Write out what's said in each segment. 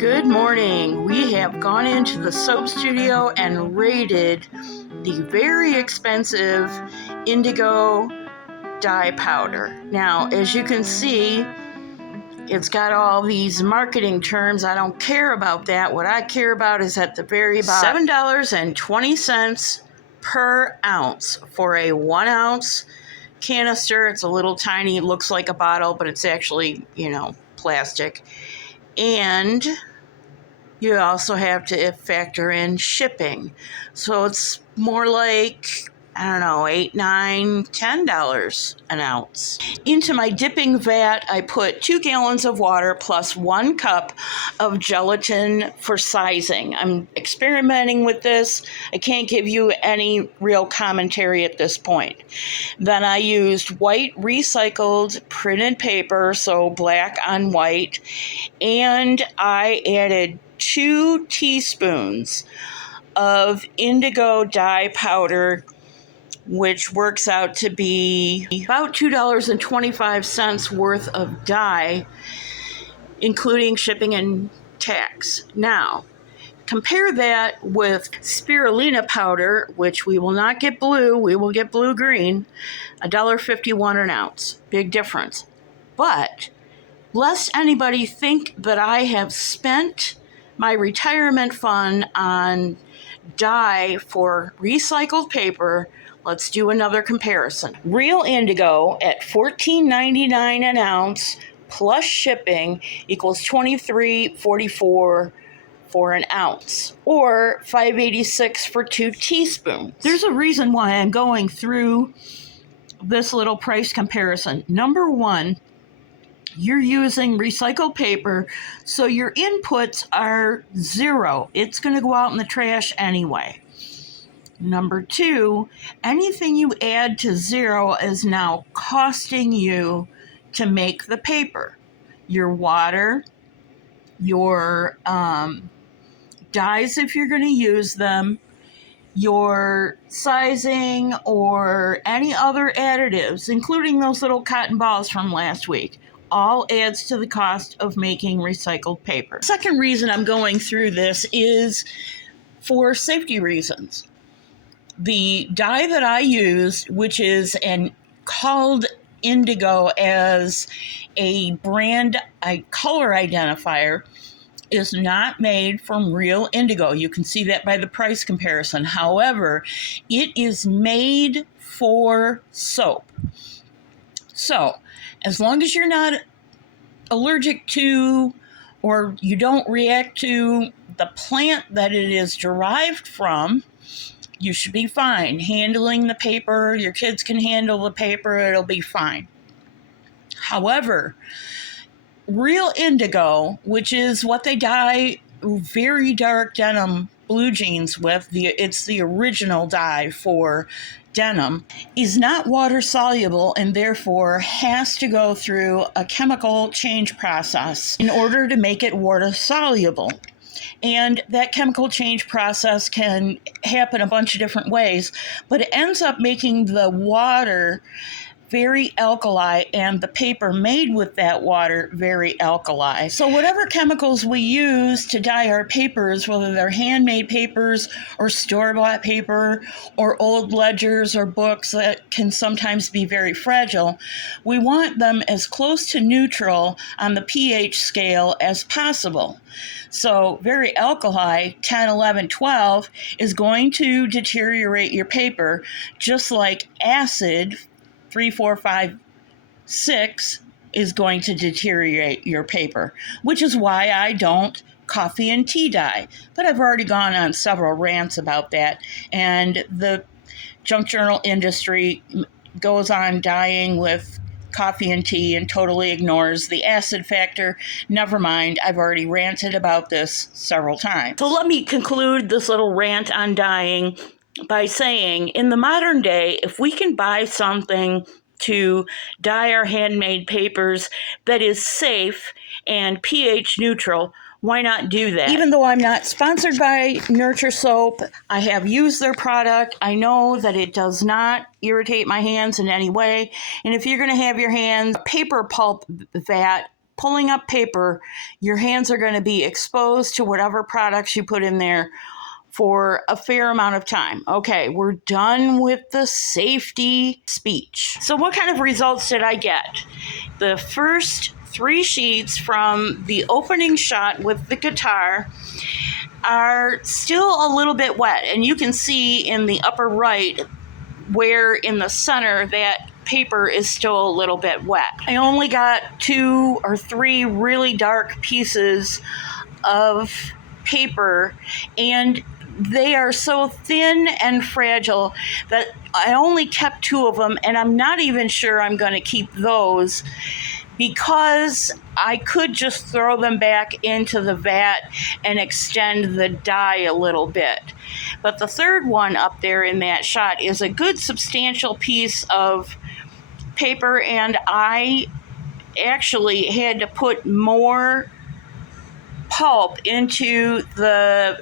Good morning. We have gone into the soap studio and raided the very expensive indigo dye powder. Now, as you can see, it's got all these marketing terms. I don't care about that. What I care about is at the very bottom. $7.20 per ounce for a 1 ounce canister. It's a little tiny, it looks like a bottle, but it's actually, plastic. And you also have to factor in shipping. So it's more like, $8, $9, $10 an ounce. Into my dipping vat, I put 2 gallons of water plus 1 cup of gelatin for sizing. I'm experimenting with this. I can't give you any real commentary at this point. Then I used white recycled printed paper, so black on white, and I added 2 teaspoons of indigo dye powder, which works out to be about $2.25 worth of dye, including shipping and tax. Now, compare that with spirulina powder, which we will not get blue, we will get blue-green, $1.51 an ounce. Big difference. But lest anybody think that I have spent my retirement fund on dye for recycled paper, let's do another comparison. Real indigo at $14.99 an ounce plus shipping equals $23.44 for an ounce, or $5.86 for 2 teaspoons. There's a reason why I'm going through this little price comparison. Number one, you're using recycled paper, so your inputs are zero. It's going to go out in the trash anyway. Number two, anything you add to zero is now costing you to make the paper. Your water, your dyes if you're going to use them, your sizing, or any other additives, including those little cotton balls from last week, all adds to the cost of making recycled paper. Second reason I'm going through this is for safety reasons. The dye that I used, which is called indigo as a brand color identifier, is not made from real indigo. You can see that by the price comparison. However, it is made for soap. So, as long as you're not allergic to or you don't react to the plant that it is derived from, you should be fine. Handling the paper, your kids can handle the paper, it'll be fine. However, real indigo, which is what they dye very dark denim blue jeans with, it's the original dye for denim, is not water soluble and therefore has to go through a chemical change process in order to make it water soluble. And that chemical change process can happen a bunch of different ways, but it ends up making the water very alkali and the paper made with that water very alkali. So whatever chemicals we use to dye our papers, whether they're handmade papers or store-bought paper or old ledgers or books that can sometimes be very fragile, we want them as close to neutral on the pH scale as possible. So very alkali, 10, 11, 12, is going to deteriorate your paper, just like acid, 3, 4, 5, 6 is going to deteriorate your paper, which is why I don't coffee and tea dye. But I've already gone on several rants about that, and the junk journal industry goes on dyeing with coffee and tea and totally ignores the acid factor. Never mind, I've already ranted about this several times. So let me conclude this little rant on dyeing by saying, in the modern day, if we can buy something to dye our handmade papers that is safe and pH neutral, why not do that? Even though I'm not sponsored by Nurture Soap, I have used their product. I know that it does not irritate my hands in any way. And if you're going to have your hands paper pulp vat pulling up paper, your hands are going to be exposed to whatever products you put in there for a fair amount of time. Okay, we're done with the safety speech. So what kind of results did I get? The first 3 sheets from the opening shot with the guitar are still a little bit wet, and you can see in the upper right where in the center that paper is still a little bit wet. I only got 2 or 3 really dark pieces of paper, and they are so thin and fragile that I only kept 2 of them, and I'm not even sure I'm going to keep those because I could just throw them back into the vat and extend the dye a little bit. But the third one up there in that shot is a good substantial piece of paper, and I actually had to put more pulp into the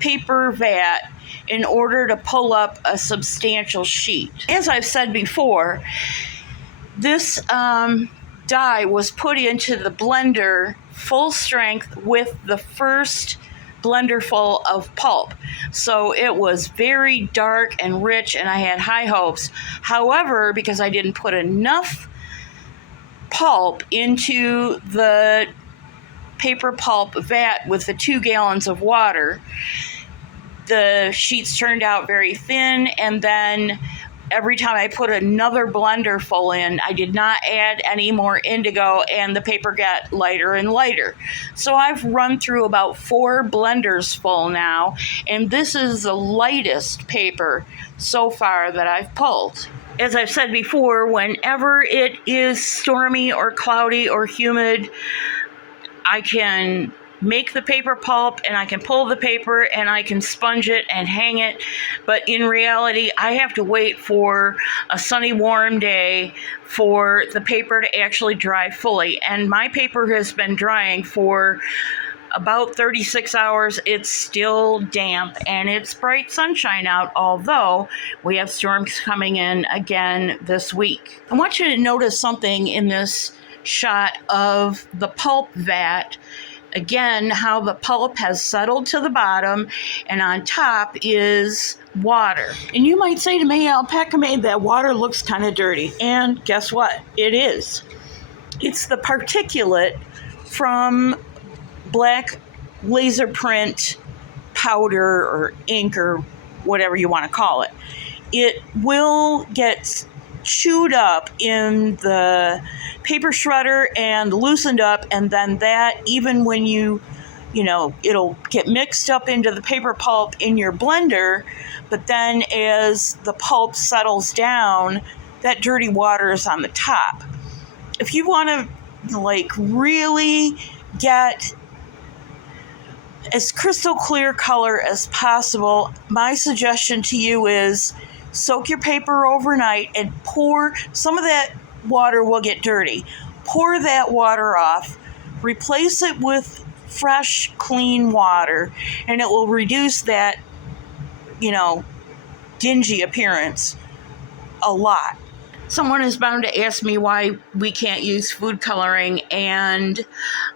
paper vat in order to pull up a substantial sheet. As I've said before, this dye was put into the blender full strength with the first blender full of pulp. So it was very dark and rich, and I had high hopes. However, because I didn't put enough pulp into the paper pulp vat with the 2 gallons of water, the sheets turned out very thin, and then every time I put another blender full in, I did not add any more indigo, and the paper got lighter and lighter. So I've run through about 4 blenders full now, and this is the lightest paper so far that I've pulled. As I've said before, whenever it is stormy or cloudy or humid, I can make the paper pulp, and I can pull the paper, and I can sponge it and hang it. But in reality, I have to wait for a sunny, warm day for the paper to actually dry fully. And my paper has been drying for about 36 hours. It's still damp, and it's bright sunshine out, although we have storms coming in again this week. I want you to notice something in this shot of the pulp vat. Again, how the pulp has settled to the bottom, and on top is water. And you might say to me, alpacamade, that water looks kind of dirty. And guess what? It is. It's the particulate from black laser print powder or ink or whatever you want to call it. It will get chewed up in the paper shredder and loosened up, and then that, even when you know, it'll get mixed up into the paper pulp in your blender, but then as the pulp settles down, that dirty water is on the top. If you want to like really get as crystal clear color as possible, my suggestion to you is soak your paper overnight and pour. Some of that water will get dirty. Pour that water off, replace it with fresh, clean water, and it will reduce that, dingy appearance a lot. Someone is bound to ask me why we can't use food coloring, and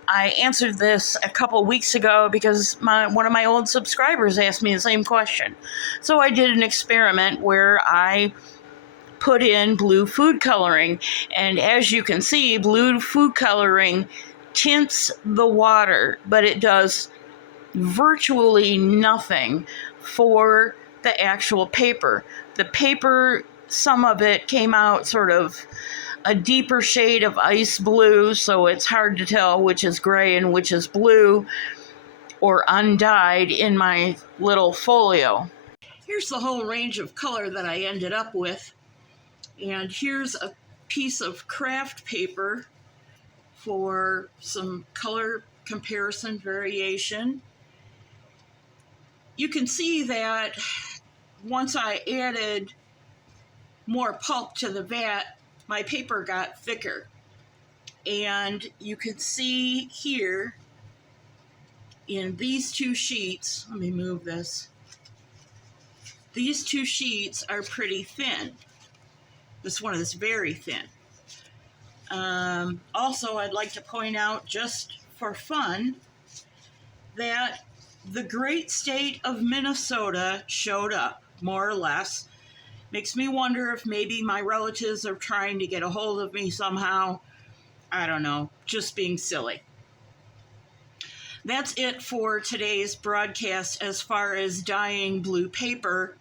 I answered this a couple weeks ago because one of my old subscribers asked me the same question. So I did an experiment where I put in blue food coloring, and as you can see, blue food coloring tints the water, but it does virtually nothing for the actual paper. The paper, some of it came out sort of a deeper shade of ice blue, so it's hard to tell which is gray and which is blue or undyed in my little folio. Here's the whole range of color that I ended up with. And here's a piece of craft paper for some color comparison variation. You can see that once I added more pulp to the vat, my paper got thicker. And you can see here in these 2 sheets, let me move this. These 2 sheets are pretty thin. This one is very thin. Also, I'd like to point out, just for fun, that the great state of Minnesota showed up, more or less. Makes me wonder if maybe my relatives are trying to get a hold of me somehow. I don't know, just being silly. That's it for today's broadcast as far as dyeing blue paper.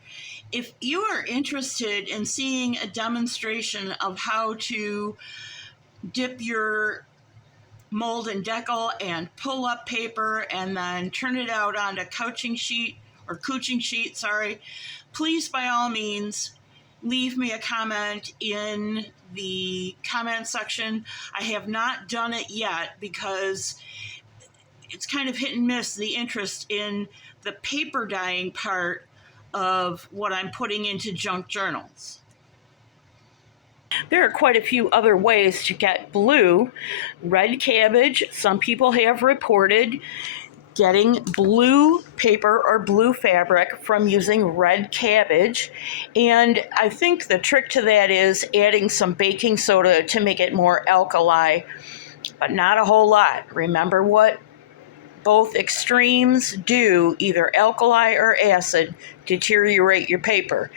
If you are interested in seeing a demonstration of how to dip your mold and decal and pull up paper and then turn it out onto couching sheet, please by all means leave me a comment in the comment section. I have not done it yet because it's kind of hit and miss, the interest in the paper dyeing part of what I'm putting into junk journals. There are quite a few other ways to get blue. Red cabbage, some people have reported getting blue paper or blue fabric from using red cabbage. And I think the trick to that is adding some baking soda to make it more alkali, but not a whole lot. Remember what both extremes do, either alkali or acid, deteriorate your paper.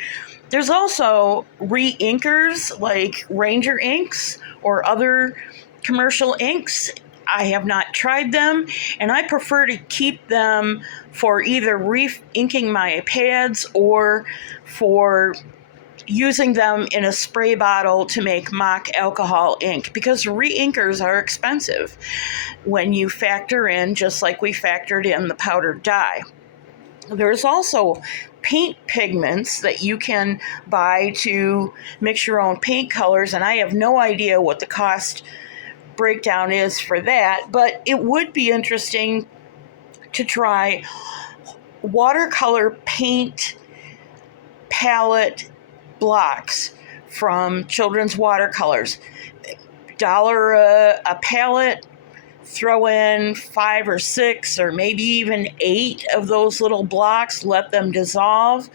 There's also re-inkers like Ranger inks or other commercial inks. I have not tried them, and I prefer to keep them for either re-inking my pads or for using them in a spray bottle to make mock alcohol ink, because re-inkers are expensive when you factor in, just like we factored in the powdered dye. There's also paint pigments that you can buy to mix your own paint colors, and I have no idea what the cost breakdown is for that, but it would be interesting to try watercolor paint palette blocks from Children's Watercolors. $1 a palette, throw in 5 or 6 or maybe even 8 of those little blocks, let them dissolve,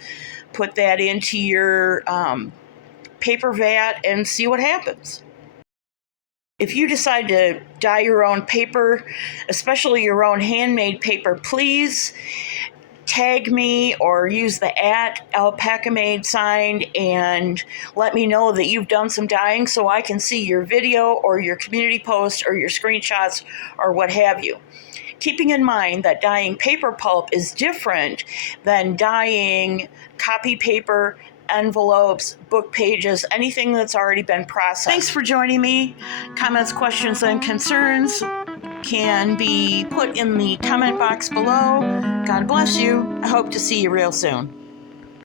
put that into your paper vat and see what happens. If you decide to dye your own paper, especially your own handmade paper, please tag me or use the @alpacamade sign and let me know that you've done some dyeing so I can see your video or your community post or your screenshots or what have you. Keeping in mind that dyeing paper pulp is different than dyeing copy paper, envelopes, book pages, anything that's already been processed. Thanks for joining me. Comments, questions, and concerns can be put in the comment box below. God bless you. I hope to see you real soon.